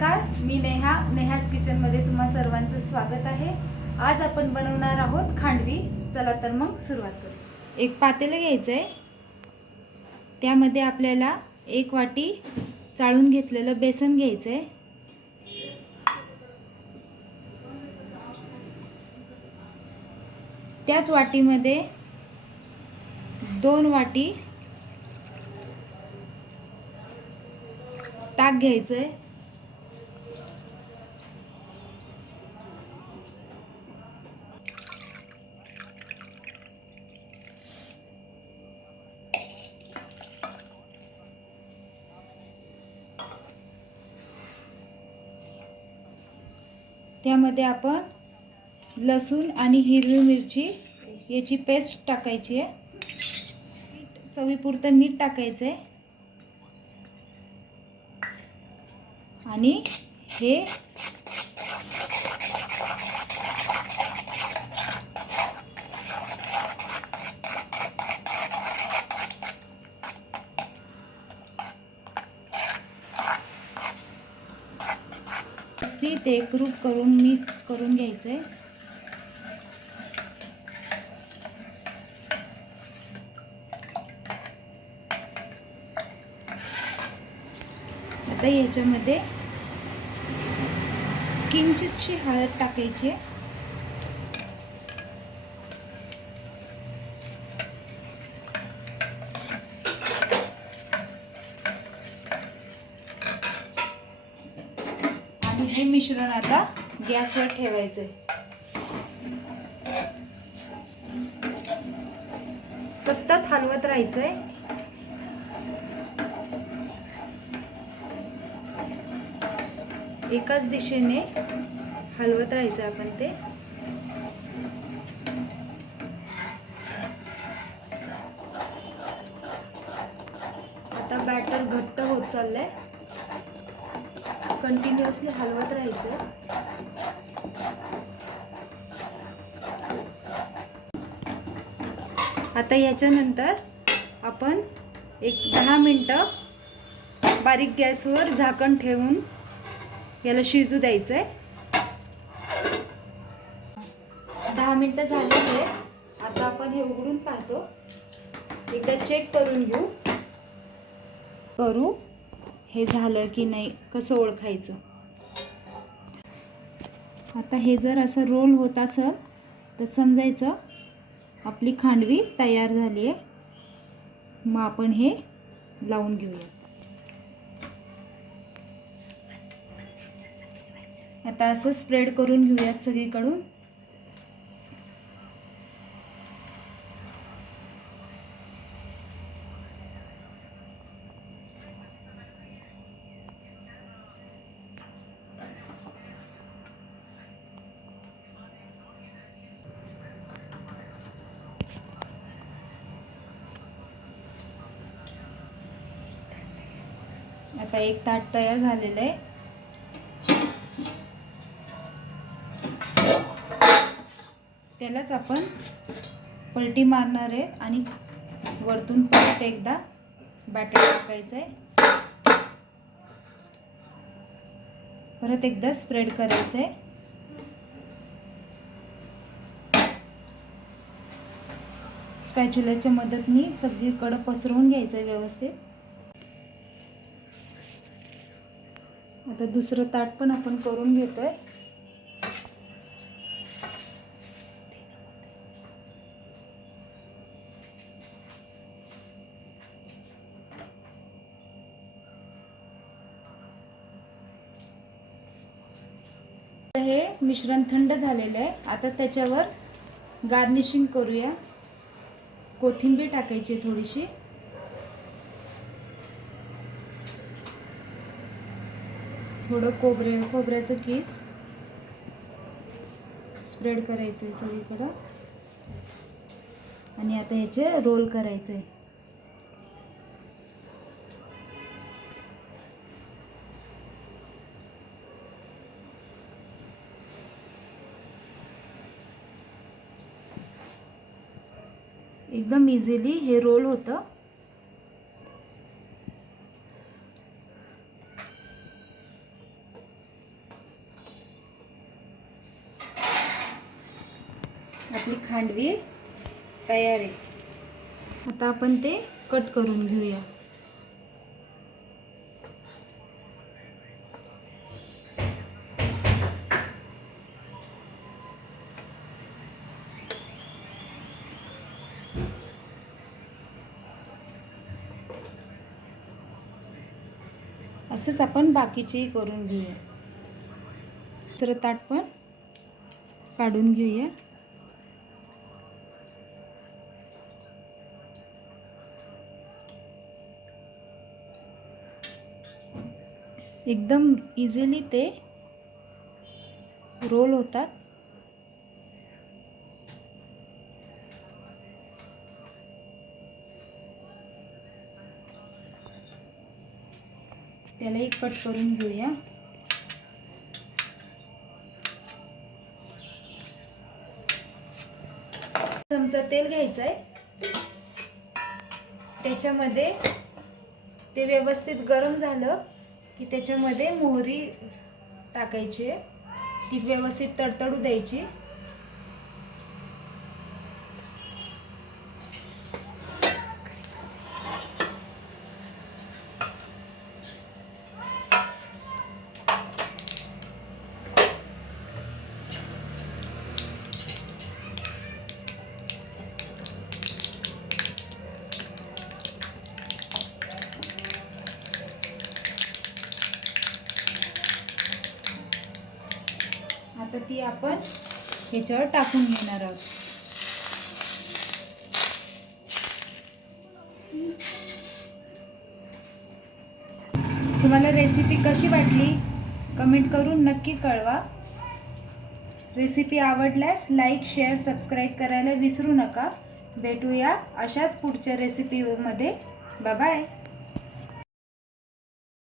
नमस्कार मी नेहा नेहाज किचनमध्ये तुम्हा सर्वांचं स्वागत आहे. आज आपण बनवणार आहोत खांडवी. चला तर मग सुरुवात करू. एक पातेलं घ्यायचं आहे त्यामध्ये आपल्याला एक वाटी चाळून घेतलेलं बेसन घ्यायचं आहे त्याच वाटीमध्ये दोन वाटी ताक घ्यायचं आहे त्यामध्ये आपण लसूण आणि हिरवी मिरची याची पेस्ट टाकायची आहे. चवीपुरतं मीठ टाकायचं आहे. आणि हे व्यवस्थित एकरूप करून मिक्स करून घ्यायचं आहे आता याच्यामध्ये किंचितशी हळद टाकायची आहे आणि हे मिश्रण आता गॅसवर ठेवायचं आहे सतत हलवत राहायचंय. एकाच दिशेने हलवत राहायचं आपण ते. आता बॅटर घट्ट होत चाललंय. कंटिन्युअसली हलवत राहायचं. आता याच्यानंतर आपण एक दहा मिनटं बारीक गॅसवर झाकण ठेवून याला शिजू द्यायचं आहे दहा मिनटं झालेली आहे. आता आपण हे उघडून पाहतो. एकदा चेक करून घेऊ. करू. हे झालं की नाही कसं ओळखायचं? आता हे जर असं रोल होत असेल तर समजायचं आपली खांडवी तयार झाली आहे. मग आपण हे लावून घेऊया. आता असं स्प्रेड करून घेऊयात सगळीकडून. आता एक ताट तयार झालेलं आहे. त्यालाच आपण पलटी मारणार आहे आणि वरतून परत एकदा बॅटर टाकायचं आहे. परत एकदा स्प्रेड करायचं आहे. स्पॅच्युलाच्या मदतनी सगळीकडं पसरवून घ्यायचं आहे व्यवस्थित. आता दुसरं ताट पण आपण करून घेतोय. आहे हे मिश्रण थंड झालेलं आहे. आता त्याच्यावर गार्निशिंग करूया. कोथिंबीर टाकायची थोडीशी. थोडं खोबरे खोबऱ्याचं किस. स्प्रेड करायचं आहे सगळीकडं. आणि आता ह्याचे रोल करायचे आहे एकदम इझिली हे रोल होतं. आपली खांडवी तयार आहे. आता आपण ते कट करून घेऊया. असंच आपण बाकीचेही करून घेऊया. दुसरं ताट पण काढून घेऊया. एकदम इझिली ते रोल होतात. त्यालाही कट करून घेऊया. चमचा तेल घ्यायचं आहे त्याच्यामध्ये ते व्यवस्थित गरम झालं की त्याच्यामध्ये मोहरी टाकायची आहे. ती व्यवस्थित तडतडू द्यायची. आता ती आपण ह्याच्यावर टाकून घेणार आहोत. तुम्हाला रेसिपी कशी वाटली? कमेंट करून नक्की कळवा. रेसिपी आवडल्यास लाईक शेअर सबस्क्राईब करायला विसरू नका. भेटूया अशाच पुढच्या रेसिपीमध्ये बाय